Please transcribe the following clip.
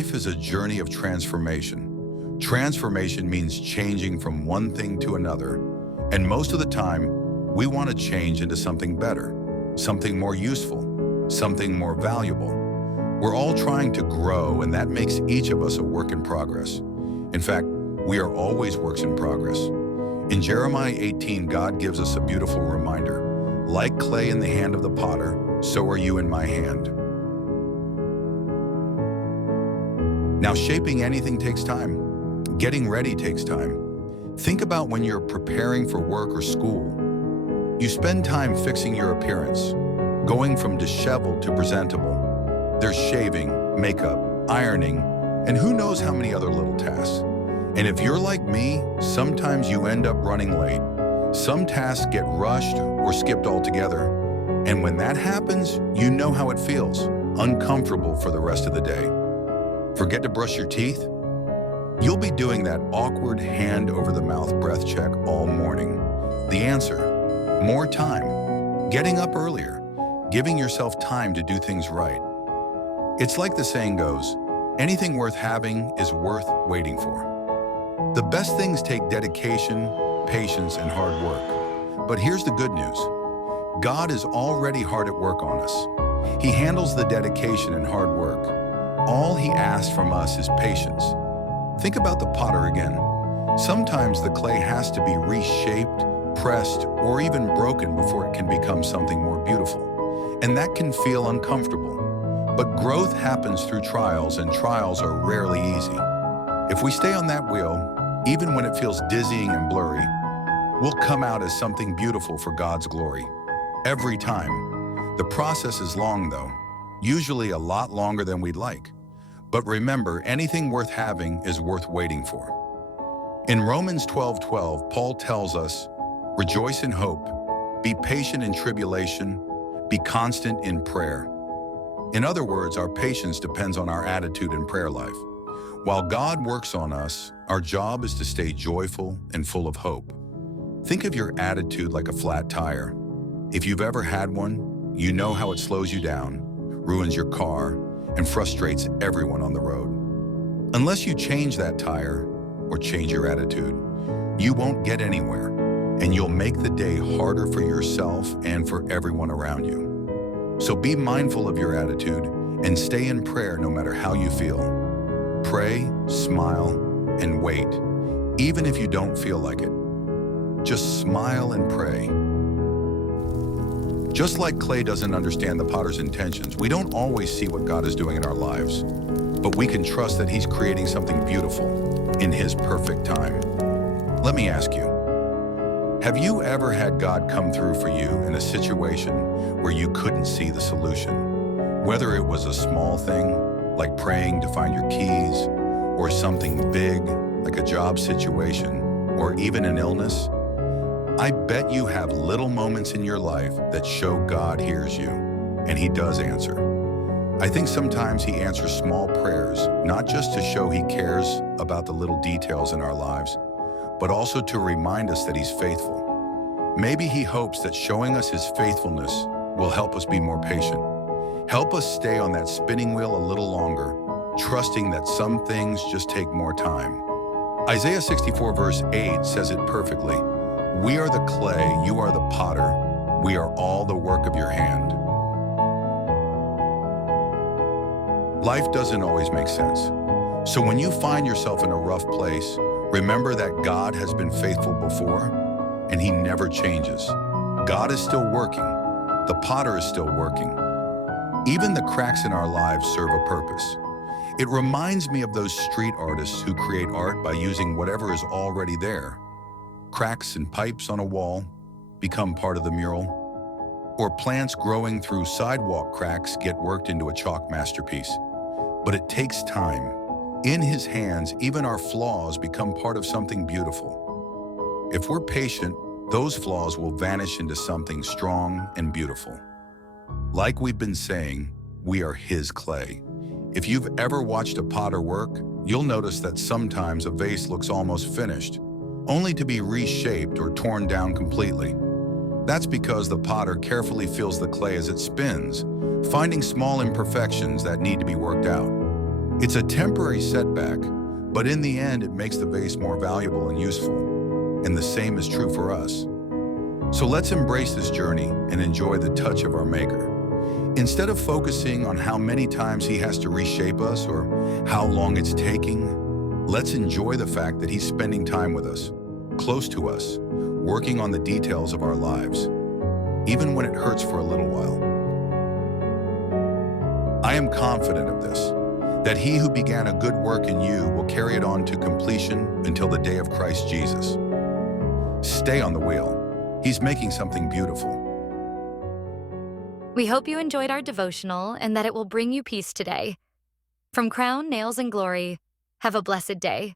Life is a journey of transformation. Transformation means changing from one thing to another, and most of the time, we want to change into something better, something more useful, something more valuable. We're all trying to grow, and that makes each of us a work in progress. In fact, we are always works in progress. In Jeremiah 18, God gives us a beautiful reminder. Like clay in the hand of the potter, so are you in my hand. Now, shaping anything takes time. Getting ready takes time. Think about when you're preparing for work or school. You spend time fixing your appearance, going from disheveled to presentable. There's shaving, makeup, ironing, and who knows how many other little tasks. And if you're like me, sometimes you end up running late. Some tasks get rushed or skipped altogether. And when that happens, you know how it feels, uncomfortable for the rest of the day. Forget to brush your teeth? You'll be doing that awkward hand-over-the-mouth breath check all morning. The answer: more time. Getting up earlier. Giving yourself time to do things right. It's like the saying goes, anything worth having is worth waiting for. The best things take dedication, patience, and hard work. But here's the good news. God is already hard at work on us. He handles the dedication and hard work. All he asks from us is patience. Think about the potter again. Sometimes the clay has to be reshaped, pressed, or even broken before it can become something more beautiful. And that can feel uncomfortable. But growth happens through trials, and trials are rarely easy. If we stay on that wheel, even when it feels dizzying and blurry, we'll come out as something beautiful for God's glory. Every time. The process is long, though, usually a lot longer than we'd like. But remember, anything worth having is worth waiting for. In Romans 12:12, Paul tells us, rejoice in hope, be patient in tribulation, be constant in prayer. In other words, our patience depends on our attitude in prayer life. While God works on us, our job is to stay joyful and full of hope. Think of your attitude like a flat tire. If you've ever had one, you know how it slows you down, ruins your car, and frustrates everyone on the road. Unless you change that tire or change your attitude, you won't get anywhere, and you'll make the day harder for yourself and for everyone around you. So be mindful of your attitude and stay in prayer no matter how you feel. Pray, smile, and wait, even if you don't feel like it. Just smile and pray. Just like clay doesn't understand the potter's intentions, we don't always see what God is doing in our lives, but we can trust that He's creating something beautiful in His perfect time. Let me ask you, have you ever had God come through for you in a situation where you couldn't see the solution? Whether it was a small thing, like praying to find your keys, or something big, like a job situation, or even an illness, I bet you have little moments in your life that show God hears you, and He does answer. I think sometimes He answers small prayers, not just to show He cares about the little details in our lives, but also to remind us that He's faithful. Maybe He hopes that showing us His faithfulness will help us be more patient. Help us stay on that spinning wheel a little longer, trusting that some things just take more time. Isaiah 64 verse 8 says it perfectly. We are the clay, you are the potter. We are all the work of your hand. Life doesn't always make sense. So when you find yourself in a rough place, remember that God has been faithful before, and He never changes. God is still working. The potter is still working. Even the cracks in our lives serve a purpose. It reminds me of those street artists who create art by using whatever is already there. Cracks and pipes on a wall become part of the mural, or plants growing through sidewalk cracks get worked into a chalk masterpiece. But it takes time. In His hands, even our flaws become part of something beautiful. If we're patient, those flaws will vanish into something strong and beautiful. Like we've been saying, we are His clay. If you've ever watched a potter work, you'll notice that sometimes a vase looks almost finished, only to be reshaped or torn down completely. That's because the potter carefully feels the clay as it spins, finding small imperfections that need to be worked out. It's a temporary setback, but in the end, it makes the vase more valuable and useful. And the same is true for us. So let's embrace this journey and enjoy the touch of our Maker. Instead of focusing on how many times He has to reshape us or how long it's taking, let's enjoy the fact that He's spending time with us, close to us, working on the details of our lives, even when it hurts for a little while. I am confident of this, that He who began a good work in you will carry it on to completion until the day of Christ Jesus. Stay on the wheel. He's making something beautiful. We hope you enjoyed our devotional and that it will bring you peace today. From Crown, Nails, and Glory, have a blessed day.